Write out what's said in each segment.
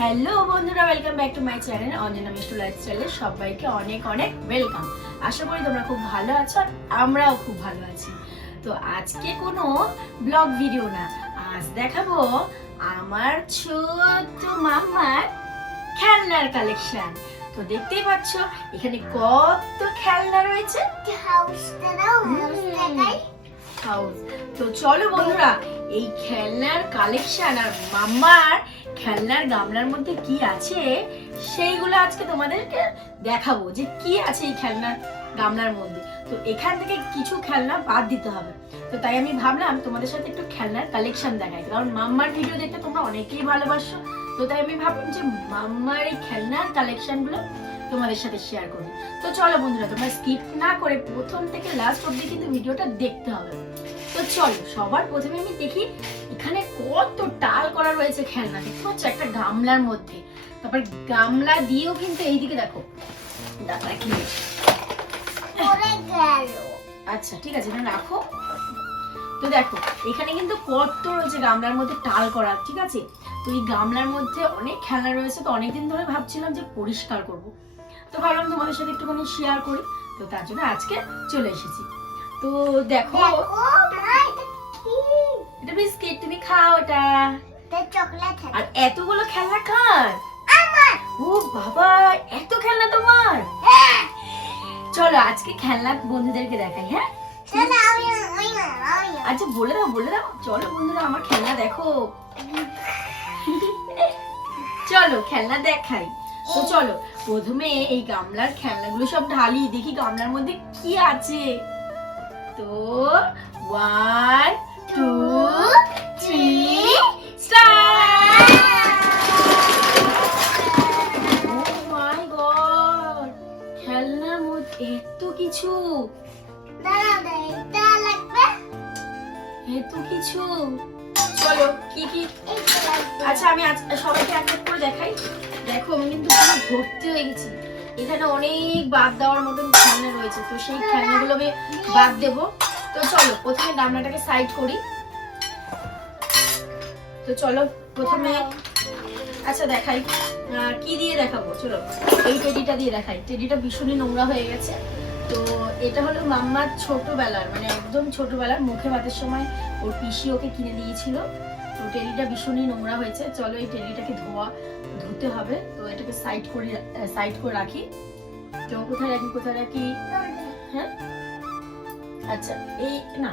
Hello বন্ধুরা welcome back to my channel Anjana Mishtu লাইফস্টাইলে সবাইকে অনেক অনেক ওয়েলকাম আশা করি তোমরা খুব ভালো আছো আর আমরাও খুব ভালো আছি। তো আজকে কোনো ব্লগ ভিডিও না, আজ দেখাবো আমার ছোট্ট মামার খেলনার কালেকশন তো দেখতেই পাচ্ছ, এখানে কত খেলনা রয়েছে। হাউস তো চলো বন্ধুরা, এই খেলনার কালেকশন আর মাম্মার খেলনার গামলার মধ্যে কি আছে সেইগুলো আজকে তোমাদেরকে দেখাবো যে কি আছে এই খেলনার গামলার মধ্যে। তো এখান থেকে কিছু খেলনা বাদ দিতে হবে। তো তাই আমি ভাবলাম তোমাদের সাথে একটু খেলনার কালেকশন দেখাই। কারণ মাম্মার ভিডিও দেখতে তোমরা অনেকেই ভালোবাসো। তো তাই আমি ভাবলাম যে মাম্মার এই খেলনার কালেকশনগুলো তোমাদের সাথে শেয়ার করি। তো চলো বন্ধুরা, তোমরা স্কিপ না করে প্রথম থেকে লাস্ট অবধি কিন্তু ভিডিওটা দেখতে হবে। তো চলো সবার প্রথমে আমি দেখি এখানে কত টাল করা রয়েছে খেলনা। দেখতে পাচ্ছ একটা গামলার মধ্যে। তারপর গামলা দিয়েও কিন্তু এইদিকে দেখো। দাদা কি আচ্ছা ঠিক আছে এটা রাখো। তো দেখো এখানে কিন্তু কত রয়েছে গামলার মধ্যে টাল করা ঠিক আছে? তো এই গামলার মধ্যে অনেক খেলনা রয়েছে তো অনেকদিন ধরে ভাবছিলাম যে পরিষ্কার করব। তো ভাবলাম তোমাদের সাথে একটুখানি শেয়ার করি। তো তার জন্য আজকে চলে এসেছি। তো দেখো এটা বিস্কিট তুমি খাও এটা। আর এতগুলো খেলনা কার? ও বাবা এত খেলনা তোমার? হ্যাঁ। চলো আজকে খেলনা বন্ধুদেরকে দেখাই হ্যাঁ? আচ্ছা বলে দাও বলে দাও। চলো বন্ধুরা আমার খেলনা দেখো। চলো খেলনা দেখাই। তো চলো প্রথমে এই গামলার খেলনাগুলো সব ঢালি দেখি গামলার মধ্যে কি আছে। তো one two three start oh my god খেলনার মধ্যে এত কিছু! এত কিছু! চলো কি কি? আচ্ছা আমি সবাইকে এক এক করে দেখাই। দেখো আমি কিন্তু ভর্তি হয়ে গেছি। এখানে অনেক বাদ দেওয়ার মতন খেলনা রয়েছে, তো সেই খেলনাগুলো আমি বাদ দেবো। তো চলো, প্রথমে গামলাটাকে সাইড করি। তো চলো, প্রথমে আচ্ছা দেখাই। কি দিয়ে দেখাবো? চলো, এই টেডিটা দিয়ে দেখাই। টেডিটা ভীষণই নোংরা হয়ে গেছে। তো এটা হলো মাম্মার ছোটবেলার মানে একদম ছোটবেলার মুখে ভাতের সময় ওর পিসি ওকে কিনে দিয়েছিল। তো টেডিটা ভীষণই নোংরা হয়েছে। চলো এই টেডিটাকে ধোয়া, ধুতে হবে। তো এটাকে সাইড করে সাইড করে রাখি। তো কোথায় রাখি কোথায় রাখি? হ্যাঁ? আচ্ছা এই, না,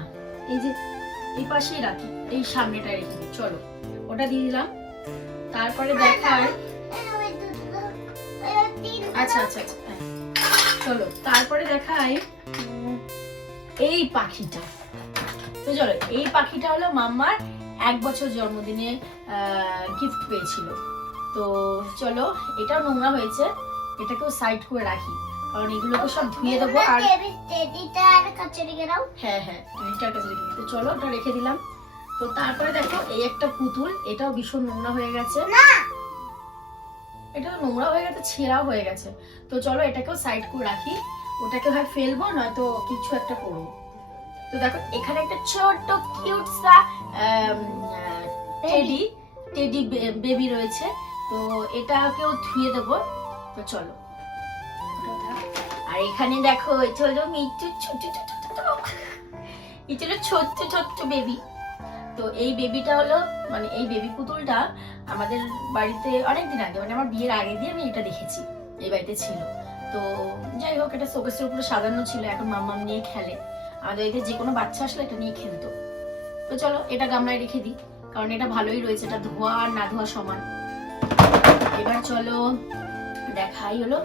এই যে, এই পাশেই রাখি। এই সামনেটায় রেখে চলো, ওটা দিয়ে দিলাম। তারপরে দেখায় আচ্ছা আচ্ছা আচ্ছা হ্যাঁ। চলো, তারপরে দেখাই। এই পাখিটা। তো চলো, এই পাখিটা হলো মাম্মার এক বছর জন্মদিনে গিফট পেয়েছিল। তো চলো এটাও নোংরা হয়েছে এটাকেও সাইড করে রাখি। কারণ এগুলোকে সব ধুয়ে দেবো আর হ্যাঁ হ্যাঁ টেবিলটার কাছে রেখে তো চলো ওটা রেখে দিলাম। তো তারপরে দেখো এই একটা পুতুল এটাও ভীষণ নোংরা হয়ে গেছে। না! এটা নোংরা হয়ে গেছে ছেঁড়াও হয়ে গেছে। তো চলো এটাকেও সাইড করে রাখি। ওটাকে হয় ফেলব নয়তো কিছু একটা করব। তো দেখো এখানে একটা ছোট্ট কিউট সা টেডি টেডি বেবি রয়েছে তো এটাকেও ধুয়ে দেবো তো চলো আর এখানে দেখো এটা হলো মিট্টু ছোট ছোট ছোট এটা হলো ছোট্ট ছোট্ট বেবি তো এই বেবিটা হলো মানে এই বেবি পুতুলটা আমাদের বাড়িতে অনেক দিন আগে মানে আমার বিয়ের আগে দিয়ে আমি এটা দেখেছি এই বাড়িতে ছিল তো যাই হোক এটা শোকেসের উপরে সাজানো ছিল এখন মাম্মাম নিয়ে খেলে আমাদের যে কোনো বাচ্চা আসলে এটা নিয়ে খেলতো তো চলো এটা গামলায় রেখে দিই কারণ এটা ভালোই রয়েছে এটা ধোয়া আর না ধোয়া সমান। এবার চলো দেখাই হলো।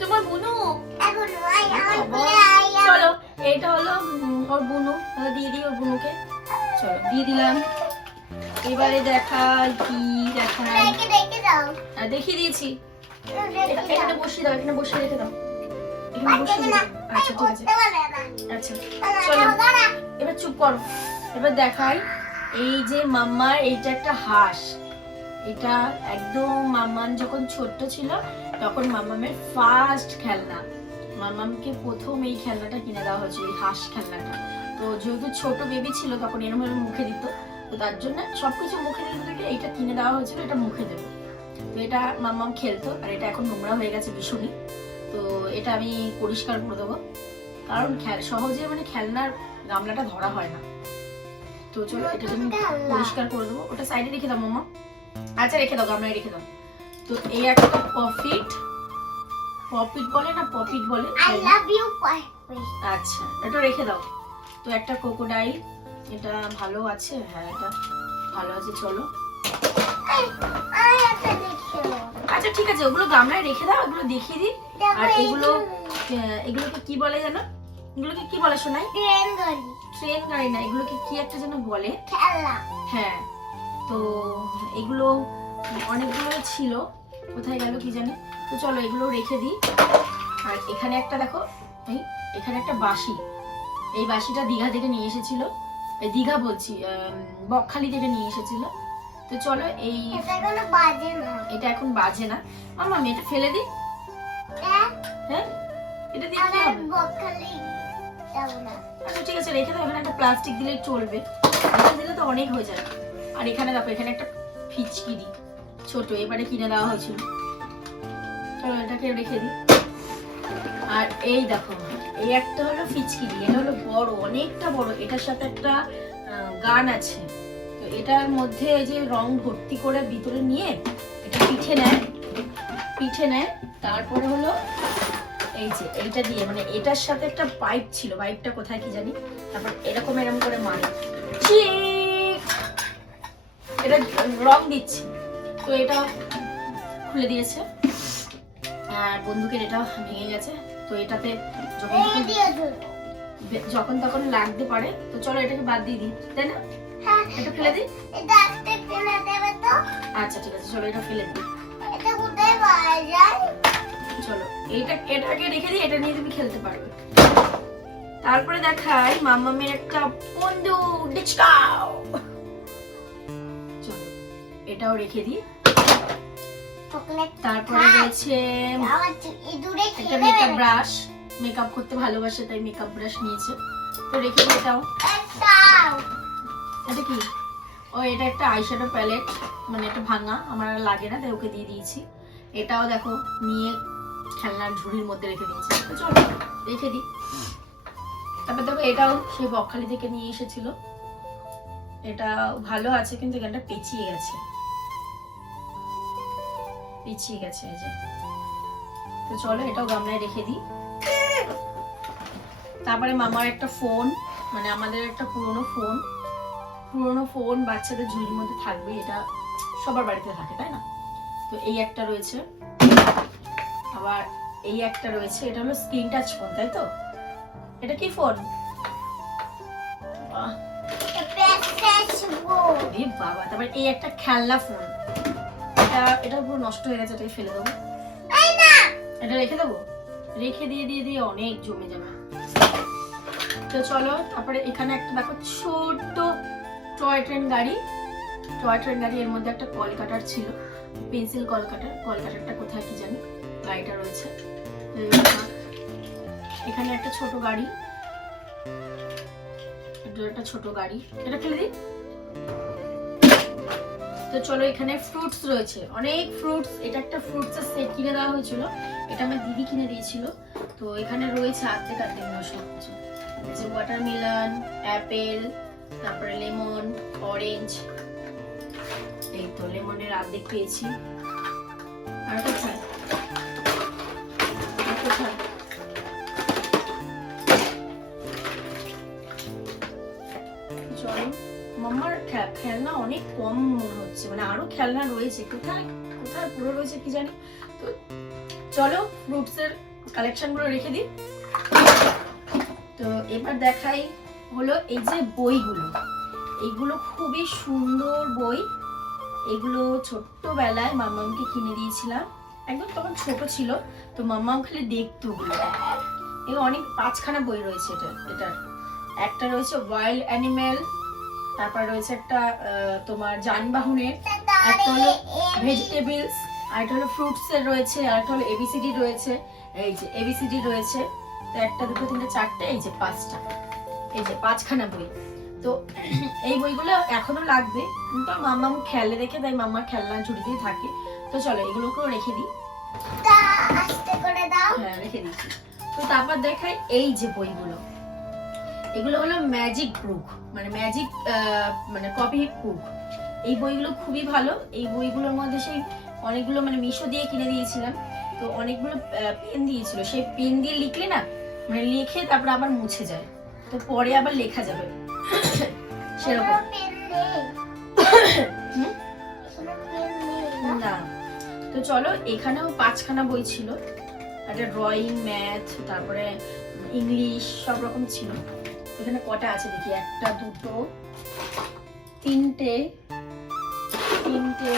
তোমার বুনু। চলো এটা হলো ওর বুনু দিয়ে দিই ওর বুনুকে। চলো দিয়ে দিলাম। এবারে কি দাও। আর দেখিয়ে দিয়েছি। এখানে বসিয়ে দাও এখানে বসিয়ে রেখে দাও। এখানে বসিয়ে আচ্ছা ঠিক আছে। আচ্ছা চলো। এবার চুপ করো। এবার দেখাই এই যে মাম্মার এইটা একটা হাঁস। এটা একদম মাম্মান যখন ছোট্ট ছিল তখন মাম্মামের ফার্স্ট খেলনা। মাম্মামকে প্রথম এই খেলনাটা কিনে দেওয়া হয়েছিল এই হাঁস খেলনাটা। তো যেহেতু ছোট বেবি ছিল তখন এরকম মুখে দিত তো তার জন্য সবকিছু মুখে দিতে থেকে এইটা কিনে দেওয়া হয়েছিল এটা মুখে দেবে। তো এটা মাম্মাম খেলতো আর এটা এখন নোংরা হয়ে গেছে ভীষণই। তো এটা আমি পরিষ্কার করে দেবো। কারণ সহজে মানে খেলনার গামলাটা ধরা হয় না। তো চলো এটা আমি পরিষ্কার করে দেবো। ওটা সাইডে রেখে দাও মামা আচ্ছা রেখে দাও গামলায় রেখে দাও। তো এই একটা পপিট পপিট বলে না পপিট বলে? আই লাভ ইউ আচ্ছা এটা রেখে দাও। তো একটা কোকোডাইল এটা ভালো আছে? হ্যাঁ এটা ভালো আছে চলো। আচ্ছা ঠিক আছে ওগুলো গামলায় রেখে দাও ওগুলো দেখিয়ে দিই। আর এগুলো এগুলো এগুলোকে কি বলে যেন এগুলোকে কি বলে শোনাই? ট্রেন গাড়ি। ট্রেন গাড়ি না এগুলোকে কি একটা যেন বলে? খেলা। হ্যাঁ তো এগুলো অনেকগুলো ছিল। কোথায় গেল কি জানি? তো চলো এগুলো রেখে দিই। আর এখানে একটা দেখো এই এখানে একটা বাঁশি। এই বাঁশিটা দীঘা থেকে নিয়ে এসেছিল। এই দীঘা বলছি বকখালি থেকে নিয়ে এসেছিল। তো চলো এই এটা কোনো বাজে না। এটা এখন বাজে না। মামা আমি এটা ফেলে দিই? হ্যাঁ? এটা দিয়ে কি হবে? বকখালি। যাব না। আচ্ছা ঠিক আছে রেখে দাও এখানে একটা প্লাস্টিক দিলে চলবে। দিলে তো অনেক হয়ে যায় আর এখানে দেখো এখানে একটা ফিচকিরি ছোট এবারে কিনে দেওয়া হয়েছিল। চলো এটাকে রেখে দিই। আর এই দেখো এই একটা হলো ফিচকিরি এটা হলো বড় অনেকটা বড়। এটার সাথে একটা গান আছে। এটার মধ্যে এই যে রং ভর্তি করে ভিতরে নিয়ে এটা পিঠে নেয় পিঠে নেয়। তারপরে হলো এই যে এইটা দিয়ে মানে এটার সাথে একটা পাইপ ছিল পাইপটা কোথায় কি জানি? তারপর এরকম এরকম করে মারে! এটা রং দিচ্ছি। তো এটা খুলে দিয়েছে। আর বন্দুকের এটা ভেঙে গেছে। তো এটাতে যখন যখন তখন লাগতে পারে তো চলো এটাকে বাদ দিয়ে দিই তাই না? হ্যাঁ। এটা ফেলে দিই? এটা দেবে তো। আচ্ছা ঠিক আছে চলো এটা ফেলে দিই। এটা কোথায় পাওয়া যায়। চলো এইটা এটাকে রেখে দিই এটা নিয়ে তুমি খেলতে পারবে। তারপরে দেখাই মাম্মামের একটা বন্ধু ডিচকাও। চলো এটাও রেখে দিই। তারপরে রয়েছে একটা মেকআপ ব্রাশ। মেকআপ করতে ভালোবাসে তাই মেকআপ ব্রাশ নিয়েছে। তো রেখে এটাও এটা কি? ও এটা একটা আইশ্যাডো প্যালেট মানে একটা ভাঙা আমার আর লাগে না তাই ওকে দিয়ে দিয়েছি। এটাও দেখো নিয়ে খেলনার ঝুড়ির মধ্যে রেখে দিয়েছি। চলো রেখে দিই। তারপর দেখো এটাও সেই বকখালি থেকে নিয়ে এসেছিল। এটা ভালো আছে কিন্তু এখানটা পেঁচিয়ে গেছে। পেঁচিয়ে গেছে এই যে। তো চলো এটাও গামলায় রেখে দিই। তারপরে মামার একটা ফোন মানে আমাদের একটা পুরনো ফোন। পুরনো ফোন বাচ্চাদের ঝুড়ির মধ্যে থাকবে এটা সবার বাড়িতে থাকে তাই না? তো এই একটা রয়েছে। আবার এই একটা রয়েছে এটা হলো স্ক্রিন টাচ ফোন তাই তো? এটা কি ফোন? বাবা তারপর এই একটা খেলনা ফোন। এটা এটা পুরো নষ্ট হয়ে গেছে এটাকে ফেলে দেবো। এটা রেখে দেবো? রেখে দিয়ে দিয়ে দিয়ে অনেক জমে যাবে। তো চলো, তারপরে এখানে একটা দেখো ছোট্ট টয় ট্রেন গাড়ি। টয় ট্রেন গাড়ি এর মধ্যে একটা কল কাটার ছিল পেন্সিল কল কাটার কল কাটারটা কোথায় কি জানি, গাড়িটা রয়েছে। এখানে একটা ছোট গাড়ি। একটা ছোট গাড়ি। এটা ফেলে দিই। তো চলো এখানে ফ্রুটস রয়েছে। অনেক ফ্রুটস এটা একটা ফ্রুটস এর সেট কিনে দেওয়া হয়েছিল। এটা আমার দিদি কিনে দিয়েছিল। তো এখানে রয়েছে আর্ধেক আর্ধেক না যে ওয়াটারমেলন অ্যাপেল তারপরে লেমন অরেঞ্জ এই তো লেমনের অর্ধেক পেয়েছি। আর কোথায় খেলনা অনেক কম মনে হচ্ছে। মানে আরও খেলনা রয়েছে। কোথায় কোথায় পুরো রয়েছে কি জানি? তো চলো কালেকশনগুলো রেখে দিই। তো এবার দেখাই হলো এই যে বইগুলো। এইগুলো খুবই সুন্দর বই। এগুলো ছোট্টবেলায় মাম্মামকে কিনে দিয়েছিলাম। একদম তখন ছোট ছিল, তো মাম্মাম খালি দেখতো এগুলো অনেক পাঁচখানা বই রয়েছে এটা, এটার। একটা রয়েছে ওয়াইল্ড অ্যানিমেল তারপর রয়েছে একটা তোমার যানবাহনের, একটা হলো ভেজিটেবলস আর একটা হলো ফ্রুটস এর রয়েছে, আর একটা হলো এবিসিডি রয়েছে। এই যে এবিসিডি রয়েছে। তো একটা দুটো তিনটে চারটে এই যে পাঁচটা এই যে পাঁচখানা বই। তো এই বইগুলো এখনও লাগবে কিন্তু মাম্মা খেলে রেখে তাই মাম্মার খেলনা ঝুড়িতেই থাকে। তো চলো এগুলোকেও রেখে দিই। হ্যাঁ রেখে দিচ্ছি। তো তারপর দেখাই এই যে বইগুলো। এগুলো হলো ম্যাজিক বুক মানে ম্যাজিক মানে কপি বুক। এই বইগুলো খুবই ভালো। এই বইগুলোর মধ্যে সেই অনেকগুলো মানে মিশো দিয়ে কিনে দিয়েছিলাম। তো অনেকগুলো পেন দিয়েছিল। সেই পেন দিয়ে লিখলে না মানে লিখে তারপর আবার মুছে যায়। তো পরে আবার লেখা যাবে। সেরকম। না? তো চলো এখানেও পাঁচখানা বই ছিল। একটা ড্রয়িং ম্যাথ তারপরে ইংলিশ সব রকম ছিল। এখানে কটা আছে দেখি? একটা দুটো তিনটে তিনটে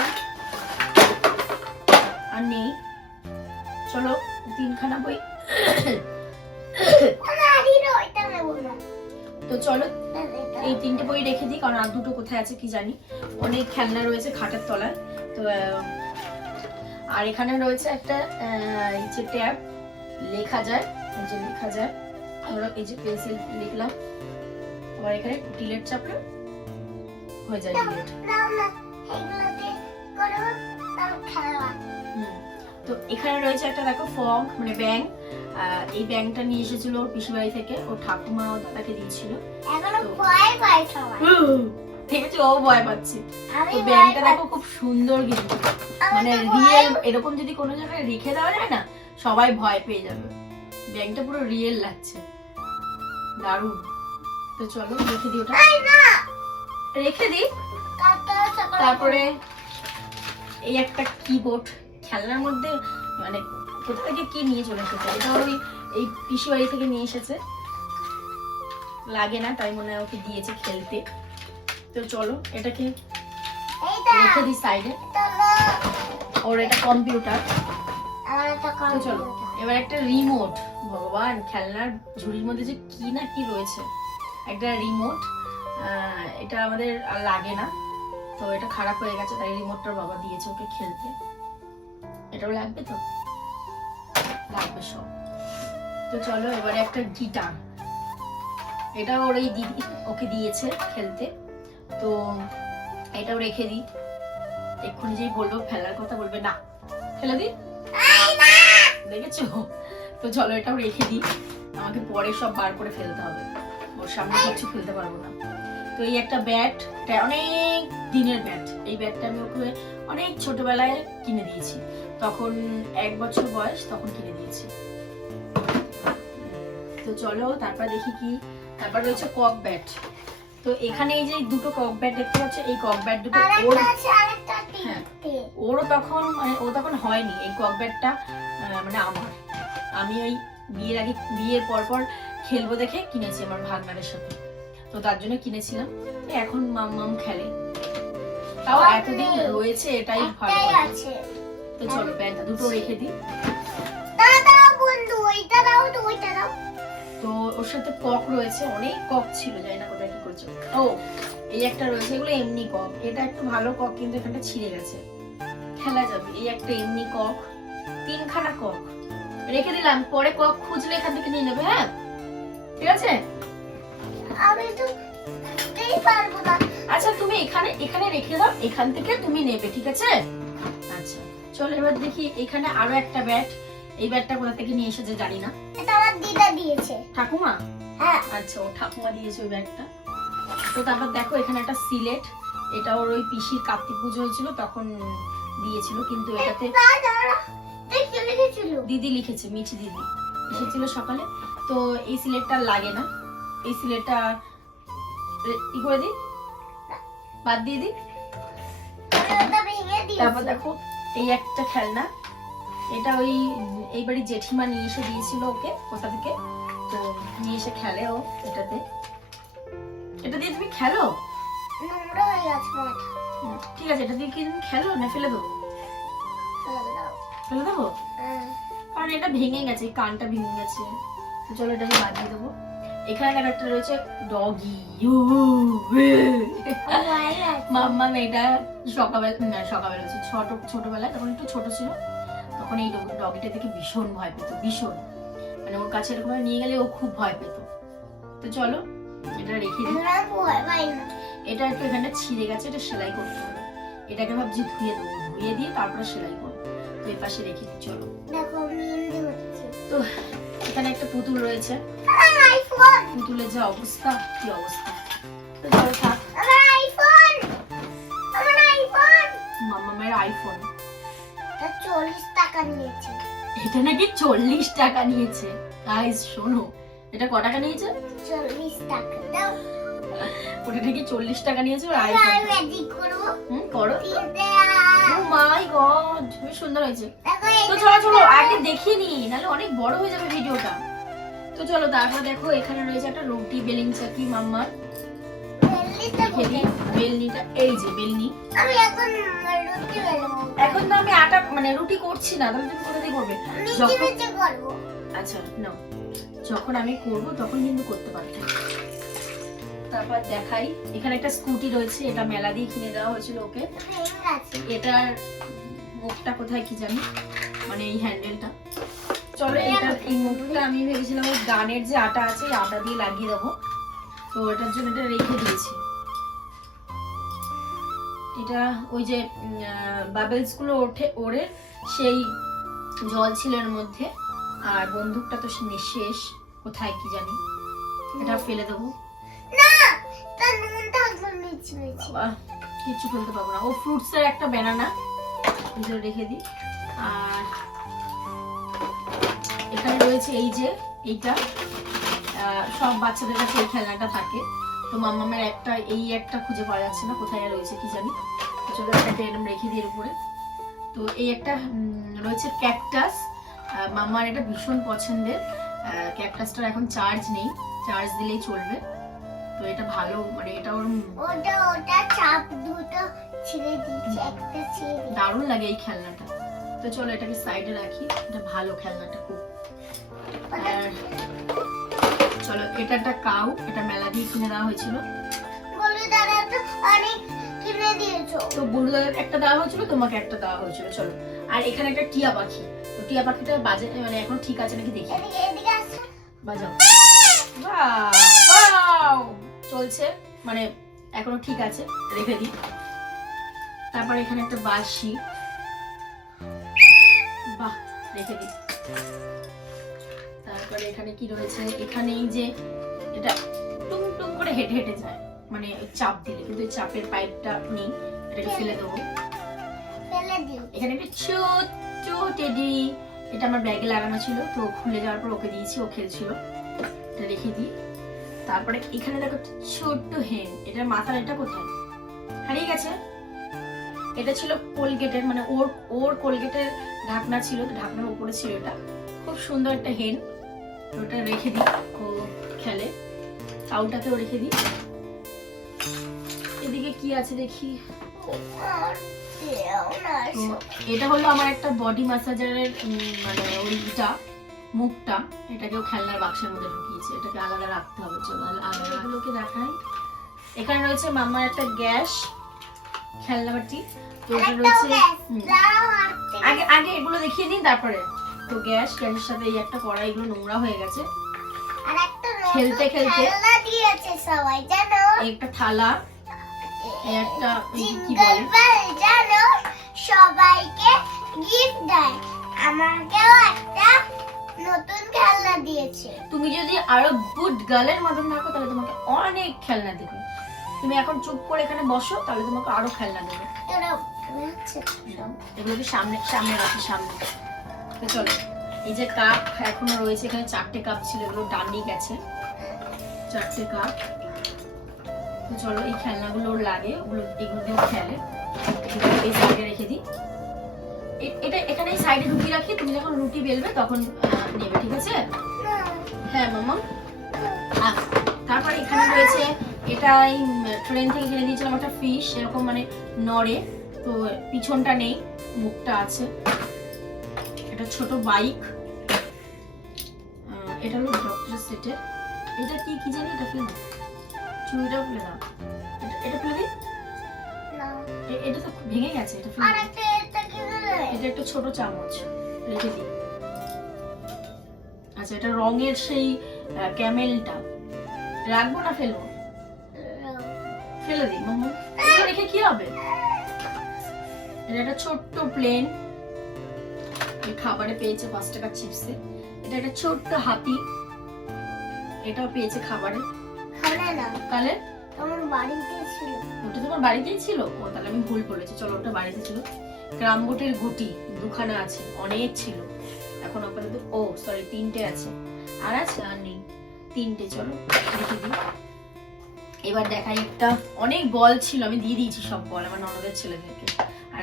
আর নেই। চলো তিনখানা বই। তো চলো, এই তিনটে বই রেখে দিই, কারণ আর দুটো কোথায় আছে কি জানি। অনেক খেলনা রয়েছে খাটের তলায়। তো আর এখানে রয়েছে একটা এই যে ট্যাব, লেখা যায়, এই যে লেখা যায়। আমরা এই যে পেন্সিল লিখলাম। আবার এখানে ডিলেট চাপলে হয়ে যায় ডিলেট। তো এখানে রয়েছে একটা, দেখো ফগ মানে ব্যাং এই ব্যাংকটা নিয়ে এসেছিল ওর পিসি বাড়ি থেকে ওর ঠাকুমা ও দাদাকে দিয়েছিল। ঠিক আছে ও ভয় পাচ্ছে। তো ব্যাংকটা দেখো খুব সুন্দর কিন্তু। মানে রিয়েল এরকম যদি কোনো জায়গায় রেখে দেওয়া যায় না সবাই ভয় পেয়ে যাবে। ব্যাংকটা পুরো রিয়েল লাগছে। দারুণ। তো চলো রেখে দিই ওটা। রেখে দিই। তারপরে এই একটা কিবোর্ড খেলনার মধ্যে মানে কোথা থেকে কি নিয়ে চলে এসেছে? এটা ওই এই পিসি বাড়ি থেকে নিয়ে এসেছে। লাগে না তাই মনে হয় ওকে দিয়েছে খেলতে। তো চলো এটাকে রেখে দিই সাইডে। ওর এটা কম্পিউটার। চলো এবার একটা রিমোট। ভগবান খেলনার ঝুড়ির মধ্যে যে কি না কি রয়েছে। একটা রিমোট। এটা আমাদের লাগে না। তো এটা খারাপ হয়ে গেছে তাই রিমোটটার বাবা দিয়েছে ওকে খেলতে। এটাও লাগবে তো? লাগবে সব তো চলো এবারে একটা গিটার এটা ওর এই দিদি ওকে দিয়েছে খেলতে। তো এটাও রেখে দিই। এক্ষুনি যেই বলব ফেলার কথা বলবে না। ফেলে দিই? দেখেছ? তো চলো এটাও রেখে দিই। আমাকে পরে সব বার করে ফেলতে হবে। ওর সামনে কিছু ফেলতে পারব না। তো এই একটা ব্যাট এটা অনেক দিনের ব্যাট এই ব্যাটটা আমি ওকে অনেক ছোটবেলায় কিনে দিয়েছি। তখন এক বছর বয়স তখন কিনে দিয়েছি। তো চলো তারপর দেখি কি। তারপর রয়েছে কক ব্যাট তো এখানে এই যে দুটো কক ব্যাট দেখতে পাচ্ছ এই কক ব্যাট দুটো ওর হ্যাঁ। ওরও তখন মানে ও তখন হয়নি। এই কক ব্যাটটা আহ, মানে আমার। আমি ওই বিয়ের আগে বিয়ের পর পর খেলব দেখে কিনেছি আমার ভাগনারের সাথে। তো তার জন্য কিনেছিলাম। এখন মাম মাম খেলে। তাও এতদিন রয়েছে এটাই ভালো আছে। তো চলো ব্যাট দুটো রেখে দিই। তো ওর সাথে কক রয়েছে অনেক কক ছিল জানি না কোথায় কি করছে। ও এই একটা রয়েছে এগুলো এমনি কক। এটা একটু ভালো কক কিন্তু এখানটা ছিঁড়ে গেছে। খেলা যাবে এই একটা এমনি কক তিনখানা কক। রেখে দিলাম পরে কক খুঁজলে এখান থেকে নিয়ে নেবে হ্যাঁ? ঠিক আছে? আমি তো বুঝতেই পারব না। আচ্ছা তুমি এখানে এখানে রেখে দাও এখান থেকে তুমি নেবে ঠিক আছে? আচ্ছা চলো এবার দেখি এখানে আরও একটা ব্যাট। এই ব্যাটটা কোথা থেকে নিয়ে এসেছে জানি না। এটা আমার দিদা দিয়েছে। ঠাকুমা? হ্যাঁ, আচ্ছা ও ঠাকুমা দিয়েছে ওই ব্যাগটা তো তারপর দেখো এখানে একটা সিলেট। এটা ওর ওই পিসির কার্তিক পুজো হয়েছিল তখন দিয়েছিল কিন্তু এটাতে। দিদি লিখেছে মিঠি দিদি। এসেছিল সকালে। তো এই সিলেটটা লাগে না। এই সিলেটটা ই করে দিই? বাদ দিয়ে দিই। তারপর দেখো এই একটা খেলনা এটা ওই এই বাড়ির জেঠিমা নিয়ে এসে দিয়েছিল ওকে কোথা থেকে? তো নিয়ে এসে খেলে ও এটাতে। এটা দিয়ে তুমি খেলো? নোংরা হয়ে গেছে ঠিক আছে এটা দিয়ে কি তুমি খেলো না ফেলে দেবো? ফেলে দেবো? হ্যাঁ। কারণ এটা ভেঙে গেছে কানটা ভেঙে গেছে। চলো এটাকে বাদ দিয়ে দেবো। এখানে একটা রয়েছে ডগি মাম্মা এটা সকালবেলা না সকালবেলা হচ্ছে ছোট ছোটবেলায় তখন একটু ছোট ছিল। তখন এই ডগিটা দেখে ভীষণ ভয় পেত ভীষণ। মানে ওর কাছে এরকম নিয়ে গেলে ও খুব ভয় পেত। তো চলো এটা রেখে দিই। এটা একটু এখানে ছিঁড়ে গেছে এটা সেলাই করতে হবে। এটাকে ভাবছি ধুয়ে দেবো। ধুয়ে দিয়ে তারপরে সেলাই করব। তো এই পাশে রেখে দিই চলো। তো এখানে একটা পুতুল রয়েছে। পুতুলের যে অবস্থা। কি অবস্থা? তো চলো থাক। আইফোন! আমার আইফোন! মাম্মা মেয়ের আইফোন চল্লিশ টাকা নিয়েছে। এটা নাকি চল্লিশ টাকা নিয়েছে। গাইস শোনো এটা ক টাকা নিয়েছে? চল্লিশ টাকা। দাও। ওটা নাকি চল্লিশ টাকা নিয়েছে ওর আইফোন ম্যাজিক করব। হুম করো। ও মাই গড খুবই সুন্দর হয়েছে। তো এটা চলো চলো আগে দেখিয়ে নি নাহলে অনেক বড় হয়ে যাবে ভিডিওটা। তো চলো তারপর দেখো এখানে রয়েছে একটা রুটি বেলিং চাকি মাম্মার? বেলনিটা এই যে বেলনি। আমি এখন রুটি এখন তো আমি আটা মানে রুটি করছি না তাহলে তুমি কোথা দিয়ে করবে? যখন- আচ্ছা নাও। যখন আমি করব তখন কিন্তু করতে পারবে তারপর দেখাই এখানে একটা স্কুটি রয়েছে এটা মেলা দিয়ে কিনে দেওয়া হয়েছিল ওকে। এটার মুখটা কোথায় কি জানি মানে এই হ্যান্ডেলটা। চলো এটা এই মুখটা আমি ভেবেছিলাম ওই গানের যে আটা আছে এই আটা দিয়ে লাগিয়ে দেবো। তো এটার জন্য এটা রেখে দিয়েছি। এটা ওই যে বাবেলসগুলো ওঠে ওড়ে সেই জল ছিল এর মধ্যে। আর বন্দুকটা তো শেষ কোথায় কি জানি। এটা ফেলে দেবো। বাবা কিছু ফেলতে পারব না। ও ফ্রুটস এর একটা ব্যানানা রেখে দিই। আর এখানে রয়েছে এই যে এইটা। সব বাচ্চাদের কাছে এই খেলনাটা থাকে। তো মাম্মামের একটা এই একটা খুঁজে পাওয়া যাচ্ছে না কোথায় রয়েছে কি জানি। চলো একটা রেখে দিয়ে উপরে। তো এই একটা রয়েছে ক্যাকটাস মাম্মার এটা ভীষণ পছন্দের। ক্যাকটাসটার এখন চার্জ নেই। চার্জ দিলেই চলবে। তো এটা ভালো মানে এটা ওর ওটা ওটা চাপ দুটো ছিঁড়ে দিচ্ছে একটা ছিঁড়ে দারুণ লাগে এই খেলনাটা। তো চলো এটাকে সাইডে রাখি। এটা ভালো খেলনাটা খুব আর চলো এটা একটা কাউ এটা মেলা দিয়ে কিনে দেওয়া হয়েছিল। তো তো গুরুদার একটা দেওয়া হয়েছিল তোমাকে একটা দেওয়া হয়েছিল চলো। আর এখানে একটা টিয়া পাখি। তো টিয়া পাখিটা বাজে মানে এখন ঠিক আছে নাকি দেখি? বাজাও। বাহ, চলছে মানে এখনও ঠিক আছে রেখে দিই। তারপর এখানে একটা বাঁশি। বাহ রেখে দিই। তারপরে এখানে কি রয়েছে? এখানে এই যে এটা টুং টুং করে হেঁটে হেঁটে যায়। মানে চাপ দিলে কিন্তু চাপের পাইপটা নেই। এটাকে ফেলে দেবো। এখানে একটা ছোট্ট টেডি। এটা আমার ব্যাগে লাগানো ছিল তো খুলে যাওয়ার পর ওকে দিয়েছি ও খেলছিল। এটা রেখে দিই। তারপরে এখানে দেখো ছোট্ট হেন। এটার মাথার এটা কোথায়? হারিয়ে গেছে। এটা ছিল কোলগেটের মানে ওর ওর কোলগেটের ঢাকনা ছিল তো ঢাকনার উপরে ছিল এটা। খুব সুন্দর একটা হেন। ওটা রেখে দিই ও খেলে। কাউটাকেও রেখে দিই। এদিকে কি আছে দেখি? তো এটা হলো আমার একটা বডি ম্যাসাজারের মানে ওইটা মুখটা। এটাকেও খেলনার বাক্সের মধ্যে ঢুকিয়েছে। এটাকে আলাদা রাখতে হবে চলো আলাদা এগুলোকে দেখাই। এখানে রয়েছে মামার একটা গ্যাস খেলনা বাটি। তো এটা রয়েছে আগে আগে এগুলো দেখিয়ে দিন তারপরে। তো গ্যাস গ্যাসের সাথে এই একটা কড়াই এগুলো নোংরা হয়ে গেছে। আর একটা খেলতে খেলতে- দিয়েছে সবাই জানো? একটা থালা একটা কি বলে? জানো? সবাইকে গিফট দেয়। আমাকেও একটা নতুন খেলনা দিয়েছে। তুমি যদি আরও গুড গার্লের মতন থাকো তাহলে তোমাকে অনেক খেলনা দেবে। তুমি এখন চুপ করে এখানে বসো তাহলে তোমাকে আরও খেলনা দেবে। এগুলোকে সামনে সামনে রাখি সামনে। তো চলো এই যে কাপ এখনও রয়েছে, এখানে চারটে কাপ ছিল, এগুলো ডান্ডি গেছে চারটে কাপ তো চলো, এই খেলনাগুলো লাগে, ওগুলো এগুলো দিয়েও খেলে। এই সাইডে রেখে দিই। এটা এখানে সাইডে ঢুকিয়ে রাখি, তুমি যখন রুটি বেলবে তখন নেবে, ঠিক আছে? হ্যাঁ মামা। তারপর এখানে রয়েছে, এটা এই ট্রেন থেকে কিনে দিয়েছিলাম একটা ফিশ এরকম মানে নড়ে, তো পিছনটা নেই, মুখটা আছে। এটা ছোট বাইক। এটা হলো ডক্টর সেটের এটা কি কি জানি? এটা ফেলে দাও ফেলে দাও। এটা- ফেলে দিই? এটা তো ভেঙে গেছে এটা ফেলে একটা এটা একটা ছোট চামচ। রেখে দিই। আচ্ছা এটা রঙের সেই ক্যামেলটা। রাখব না ফেলব? ফেলে দিই মোমো রেখে কি হবে? এটা একটা ছোট্ট প্লেন খাবারে পেয়েছে পাঁচ টাকা চিপসে। এটা একটা ছোট্ট হাতি। এটাও পেয়েছে খাবারে। তাহলে তোমার বাড়িতে ছিল। ওটা তোমার বাড়িতেই ছিল? ও তাহলে আমি ভুল বলেছি। চলো ওটা বাড়িতে ছিল। গ্রামবোটের গুটি দুখানা আছে অনেক ছিল। এখন আপাতত ও সরি তিনটে আছে। আর আছে আর নেই। তিনটে চলো রেখে দিই। এবার দেখাই একটা। অনেক বল ছিল আমি দিয়ে দিয়েছি সব বল আমার ননদের ছেলেদেরকে।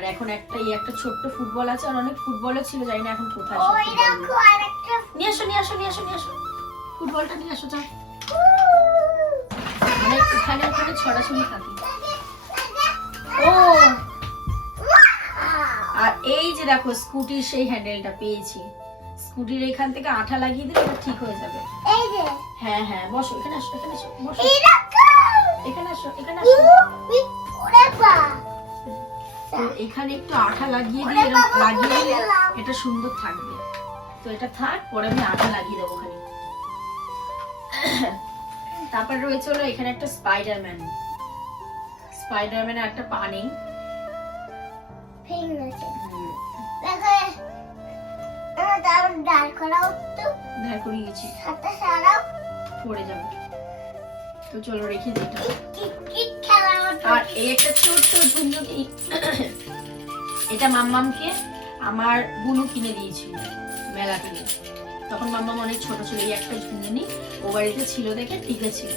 আর এখন একটা এই একটা ছোট্ট ফুটবল আছে আর অনেক ফুটবলও ছিল জানি না এখন কোথায় সব নিয়ে আসো নিয়ে আসো নিয়ে আসো নিয়ে আসো। ফুটবলটা নিয়ে আসো যাও মানে এখানে ওখানে ছড়াছড়ি থাকে। ও। আর এই যে দেখো স্কুটির সেই হ্যান্ডেলটা পেয়েছি। স্কুটির এখান থেকে আঠা লাগিয়ে দিলে এটা ঠিক হয়ে যাবে। এই যে। হ্যাঁ হ্যাঁ বসো এখানে আসো এখানে আসো বসো। এখানে আসো এখানে আসো। ওরে তো এখানে একটু আঠা লাগিয়ে দিয়ে লাগিয়ে দিলে এটা সুন্দর থাকবে। তো এটা থাক পরে আমি আঠা লাগিয়ে দেবো ওখানে। তারপর রয়েছে হলো এখানে একটা স্পাইডারম্যান স্পাইডারম্যানের একটা পা নেই। পড়ে যাবে। তো চলো রেখে দিই আর এই একটা ছোট্ট ঝুমঝুকি এটা মাম্মামকে আমার বুনু কিনে দিয়েছিল, মেলা থেকে তখন মাম্মাম অনেক ছোট ছিল, এই একটা ঝুমঝুনি ও বাড়িতে ছিল দেখে টিকে ছিল।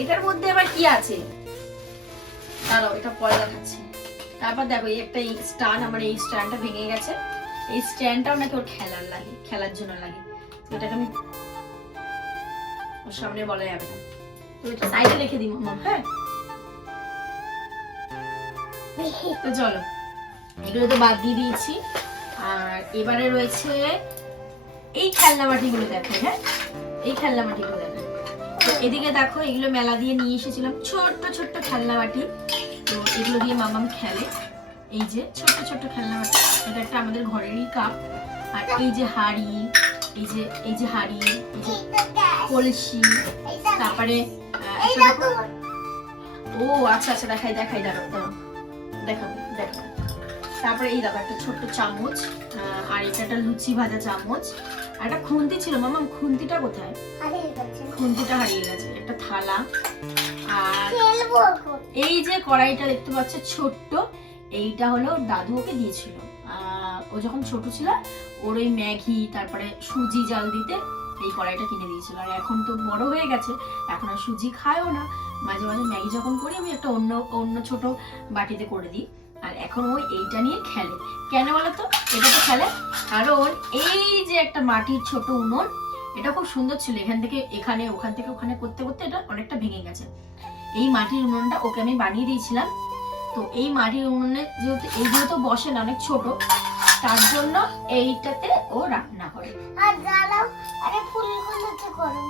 এটার মধ্যে আবার কি আছে? দাঁড়াও, এটা পরে দেখাচ্ছি। তারপর দেখো, এই একটা স্ট্যান্ড আমার এই স্ট্যান্ডটা ভেঙে গেছে। এই স্ট্যান্ডটাও নাকি ওর খেলার লাগে, খেলার জন্য লাগে। এটাকে আমি ওর সামনে বলা যাবে না। হ্যাঁ? হ্যাঁ? এদিকে দেখো, এগুলো মেলা দিয়ে নিয়ে এসেছিলাম, ছোট্ট ছোট্ট খেলনা মাটি। তো এগুলো দিয়ে মামাম খেলে। এই যে ছোট্ট ছোট্ট খেলনা এটা একটা আমাদের ঘরেরই কাপ। আর এই যে হাড়ি, এই যে এই যে হাড়ি কলসি, তারপরে দেখো। ও আচ্ছা আচ্ছা দেখাই দেখাই দাঁড়াও দাঁড়াও। দেখাবো দেখাবো তারপরে এই দেখো একটা ছোট্ট চামচ আর এটা একটা লুচি ভাজা চামচ। আর একটা খুন্তি ছিল মামা খুন্তিটা কোথায়? খুন্তিটা হারিয়ে গেছে একটা থালা। আর এই যে কড়াইটা দেখতে পাচ্ছে ছোট্ট এইটা হলো দাদু ওকে দিয়েছিল। আহ, ও যখন ছোট ছিল ওর ওই ম্যাগি তারপরে সুজি জাল দিতে এই কড়াইটা কিনে দিয়েছিল। আর এখন তো বড় হয়ে গেছে, এখন আর সুজি খায়ও না। মাঝে মাঝে ম্যাগি যখন করি, আমি একটা অন্য অন্য ছোট বাটিতে করে দিই। আর এখন ওই এইটা নিয়ে খেলে। কেন বলো তো এটা তো খেলে। কারণ এই যে একটা মাটির ছোট উনুন, এটা খুব সুন্দর ছিল। এখান থেকে, এখানে, ওখান থেকে, ওখানে করতে করতে এটা অনেকটা ভেঙে গেছে। এই মাটির উনুনটা ওকে আমি বানিয়ে দিয়েছিলাম। তো এই মাটির উনুনে যেহেতু এইগুলো তো বসে না, অনেক ছোট তার জন্য এইটাতে ও রান্না করে। আর জ্বালাও আরে ফুলগুলো তো করো।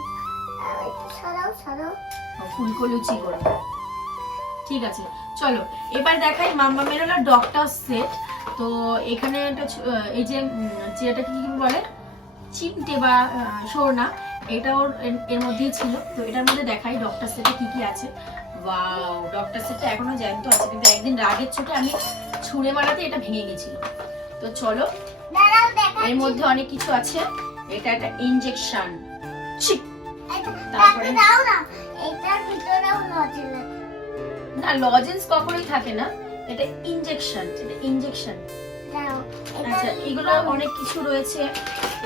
সরাও সরাও। ও ফুলকো লুচি করে। ঠিক আছে চলো এবার দেখাই মাম্মা মেরোলা ডক্টর সেট তো এখানে একটা এই যে যেটাকে কি বলে? চিমটে বা সোরনা এটা ওর এর- এর মধ্যেই ছিল। তো এটার মধ্যে দেখাই ডক্টর সেটে কি কি আছে। ওয়াও ডক্টর সেটটা এখনও জ্যান্ত আছে কিন্তু একদিন রাগের চোটে আমি ছুঁড়ে মারাতে এটা ভেঙে গেছিল। তো চলো এর মধ্যে অনেক কিছু আছে। এটা একটা ইনজেকশন ঠিক তারপরে? না। লজেন্স কখনোই থাকে না। এটা ইনজেকশন এটা ইনজেকশন আচ্ছা এগুলো অনেক কিছু রয়েছে।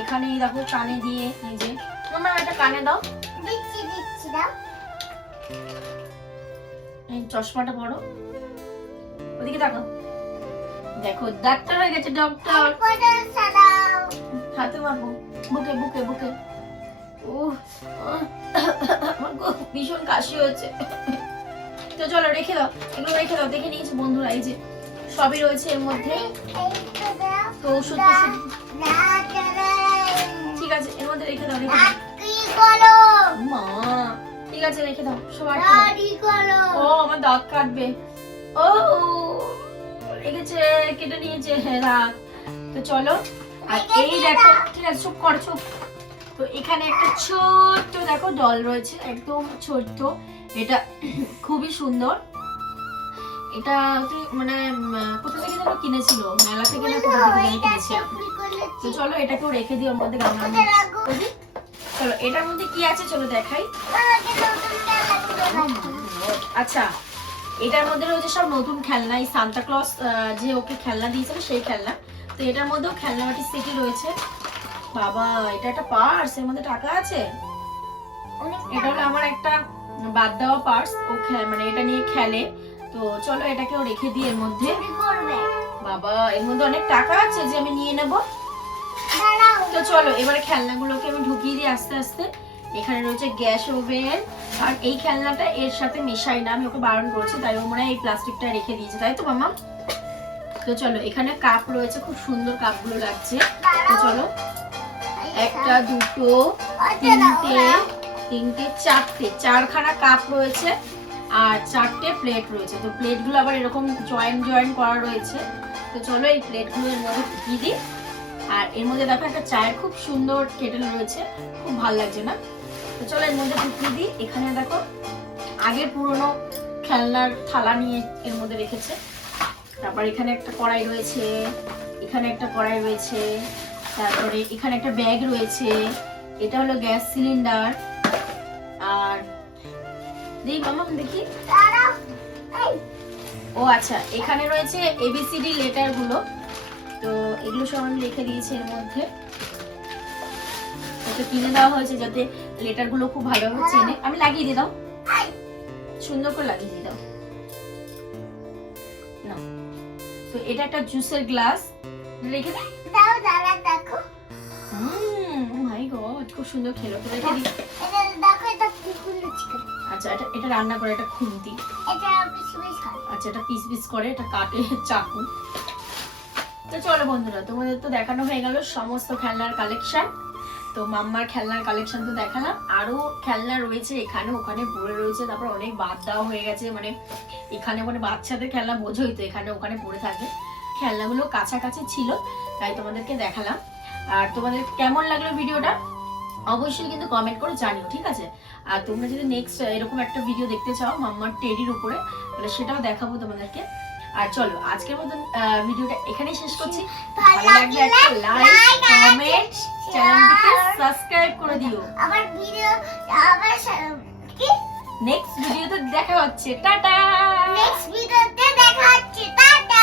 এখানে দেখো কানে দিয়ে এই যে। মামা এটা কানে দাও। দিচ্ছি দিচ্ছি দাও। এই চশমাটা পরো। ওদিকে দেখো। দেখো ডাক্তার হয়ে গেছে ডক্টর হাতে মাখো বুকে বুকে বুকে। ও আমার ভীষণ কাশি হচ্ছে তো চলো রেখে দাও এগুলো রেখে দাও দেখে নিয়েছি বন্ধুরা এই যে সবই রয়েছে এর মধ্যে। তো ওষুধ ঠিক আছে এর মধ্যে রেখে দাও রেখে দাও। মা ঠিক আছে রেখে দাও করো। ও আমার দাঁত কাটবে। ও লেগেছে কেটে নিয়েছে হ্যাঁ, রাত তো চলো আর এই দেখো ঠিক আছে চুপ কর চুপ। তো এখানে একটা ছোট্ট দেখো ডল রয়েছে একদম ছোট্ট। এটা খুবই সুন্দর। এটা তুই মানে কোথা থেকে যেন কিনেছিল? মেলা থেকে না কোথা থেকে যেন কিনেছিল তো চলো এটাকেও রেখে দিই আমাদের গামলার মধ্যে। চলো এটার মধ্যে কি আছে? চলো দেখাই। আচ্ছা এটার মধ্যে রয়েছে সব নতুন খেলনা এই সান্তা ক্লস যে ওকে খেলনা দিয়েছিল সেই খেলনা। তো এটার মধ্যেও খেলনাবাটি সেটি রয়েছে। বাবা এটা একটা পার্স এর মধ্যে টাকা আছে? এটা হলো আমার একটা বাদ দেওয়া পার্স ও মানে এটা নিয়ে খেলে। তো চলো এটাকেও রেখে দিই এর মধ্যে। বাবা এর মধ্যে অনেক টাকা আছে যে আমি নিয়ে নেব। তো চলো এবারে খেলনাগুলোকে আমি ঢুকিয়ে দিই আস্তে আস্তে। এখানে রয়েছে গ্যাস ওভেন। আর এই খেলনাটা এর সাথে মেশাই না, আমি ওকে বারণ করছি, তাই ও মনে এই প্লাস্টিকটা রেখে দিয়েছে, তাই তো মামা তো চলো, এখানে কাপ রয়েছে, খুব সুন্দর কাপগুলো লাগছে। তো চলো, একটা, দুটো, তিনটে তিনটে, চারটে, চারখানা কাপ রয়েছে আর চারটে প্লেট রয়েছে। তো প্লেটগুলো আবার এরকম জয়েন জয়েন করা রয়েছে। তো চলো, এই প্লেটগুলো এর মধ্যে ঢুকিয়ে দিই। আর এর মধ্যে দেখো, একটা চায়ের খুব সুন্দর কেটেল রয়েছে, খুব ভালো লাগছে না? চলো এর মধ্যে ঢুকিয়ে দিই। এখানে দেখো, আগের পুরনো খেলনার থালা নিয়ে এর মধ্যে রেখেছে। তারপর এখানে একটা কড়াই রয়েছে, এখানে একটা কড়াই রয়েছে, তারপরে এখানে একটা ব্যাগ রয়েছে। এটা হলো গ্যাস সিলিন্ডার। আর দেই মামা, দেখি। ও আচ্ছা এখানে রয়েছে এবিসিডি লেটারগুলো। তো এগুলো সব আমি লিখে দিয়েছি এর মধ্যে। ওকে কিনে দেওয়া হয়েছে যাতে লেটারগুলো খুব ভালোভাবে চেনে। আমি লাগিয়ে দিয়ে দাও। সুন্দর করে লাগিয়ে দিয়ে দাও। তো এটা একটা জুসের গ্লাস রেখে দাও দাও দেখো। মাই গড খুব সুন্দর খেলো। তো রেখে দিই। দেখো এটা আচ্ছা এটা এটা রান্না করে এটা খুন্তি। এটা আচ্ছা এটা পিস পিস করে এটা কাটে চাকু। তো চলো বন্ধুরা তোমাদের তো দেখানো হয়ে গেল সমস্ত খেলনার কালেকশন তো মাম্মার খেলনার কালেকশন তো দেখালাম। আরও খেলনা রয়েছে এখানে, ওখানে পড়ে রয়েছে, তারপর অনেক বাদ দেওয়া হয়ে গেছে মানে এখানে ওখানে বাচ্চাদের খেলনা বোঝোই তো, এখানে ওখানে পড়ে থাকে। খেলনাগুলো কাছাকাছি ছিল, তাই তোমাদেরকে দেখালাম। আর তোমাদের কেমন লাগল ভিডিওটা? অবশ্যই কিন্তু কমেন্ট করে জানিও, ঠিক আছে? আর তোমরা যদি নেক্সট এরকম একটা ভিডিও দেখতে চাও মাম্মার টেডির উপরে, তাহলে সেটাও দেখাবো তোমাদেরকে। আর চলো আজকের মতন ভিডিওটা এখানেই শেষ করছি। ভালো লাগলে একটা লাইক কমেন্ট চ্যানেলটিকে সাবস্ক্রাইব করে দিও। আমার ভিডিও আবার কি? নেক্সট ভিডিওতে দেখা হচ্ছে। টাটা! নেক্সট ভিডিওতে দেখা হচ্ছে। টাটা!